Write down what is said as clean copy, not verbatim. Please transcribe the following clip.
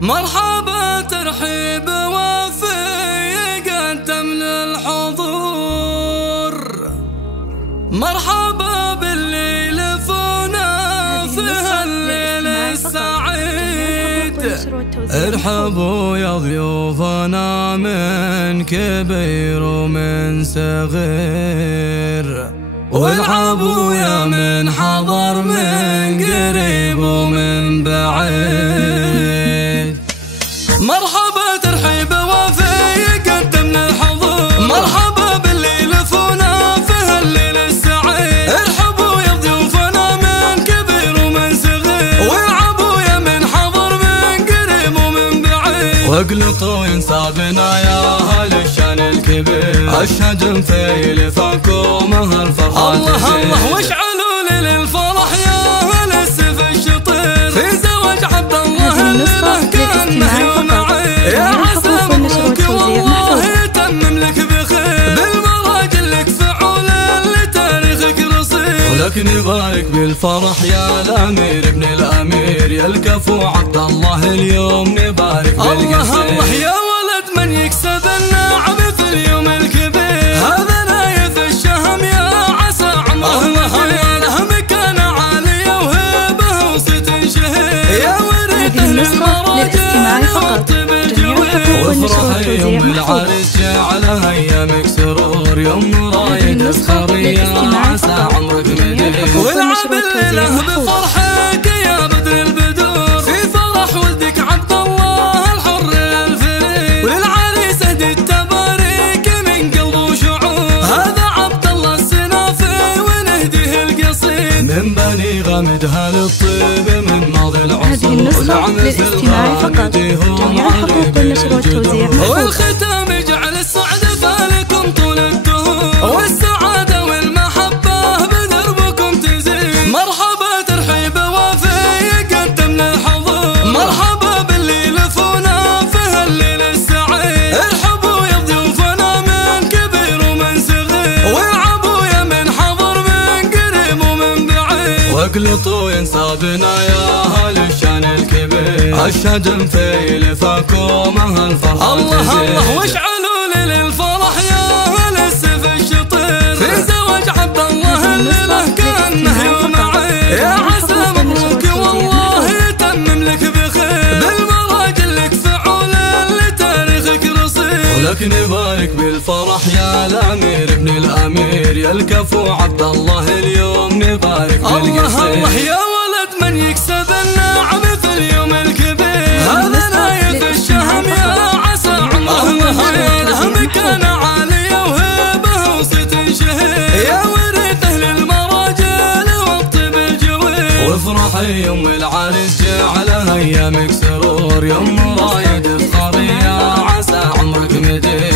مرحبا ترحيب وفي قدم للحضور، مرحبا بالليل فونا في هالليل السعيد. ارحبوا يا ضيوفنا من كبير ومن صغير، والعبوا يا من حضر من قريب ومن بعيد. مرحبا ترحيب وفي قدم للحضور، مرحبا بالليل فونا في هالليل السعيد. ارحبوا يا ضيوفنا من كبير ومن صغير، والعبوا يا من حضر من قريب ومن بعيد. واقلطوا ينسابنا يا اهل الشان الكبير، اشهد في لفاكم هالفرحة الله الله واشعلوا لي للفرح يا اهل السيف الشطير، في زواج عبد الله اللي له كانه يوم عيد. يا عسى مبروك والله يتمم لك بخير، بالمراجل لك فعول اللي تاريخك رصيد. ولكن يبارك بالفرح يا الامير ابن الامير، يا الكفو عبد الله اليوم نبارك بالقصير. الله الله يا ولد من يكسب النعم في اليوم الكبير، هذا نايف الشهم يا عسى عمره له مكانة عالية وهيبه وصيت شهير. يا وريث المراجل والطيب الجوير، وافرحي يوم العرس جعلها ايامك سرور، يوم رايد الخرية عسى عمرك مدير. والعب الليلة بفرحك يا بدر البدور، في فرح ولدك عبد الله الحر الفريد. وللعريس اهدي التباريك من قلب وشعور، هذا عبد الله السنافي ونهديه القصيد. من بني غامد هالطيب من ماضي العصور، هذه النسخة للاستماع فقط، جميع الحقوق والنشر والتوزيع. والختام يجعل السعد فالكم طول الدهور، والسعادة والمحبة بدربكم تزيد. مرحبا ترحيب وفي قدم للحضور، مرحبا بالليل فونا في هالليل السعيد. ارحبوا يا ضيوفنا من كبير ومن صغير، والعبوا يا من حضر من قريب ومن بعيد. واقلطوا ينسابنا يا اهل الشان الكبير، اشهد في لفاكم هالفرحة الله الله واشعلوا لي للفرح يا اهل السيف الشطير، في زواج عبد الله اللي له كانه يوم عيد. يا عسى مبروك والله يتمم لك بخير، بالمراجل لك فعول اللي تاريخك رصيد. ولكن يبارك بالفرح يا الامير ابن الامير، يا الكفو عبد الله اليوم نبارك بالقصير. الله الله يا ولد من يكسب النعم في اليوم الكبير، هذا نايف الشهم يا عسى عمره له مكانة عالية وهيبه وصيت شهير. يا وريث اهل المراجل والطيب الجوير، وافرحي يوم العرس جعلها ايامك سرور، يوم رايد الخرية عسى عمرك مدير.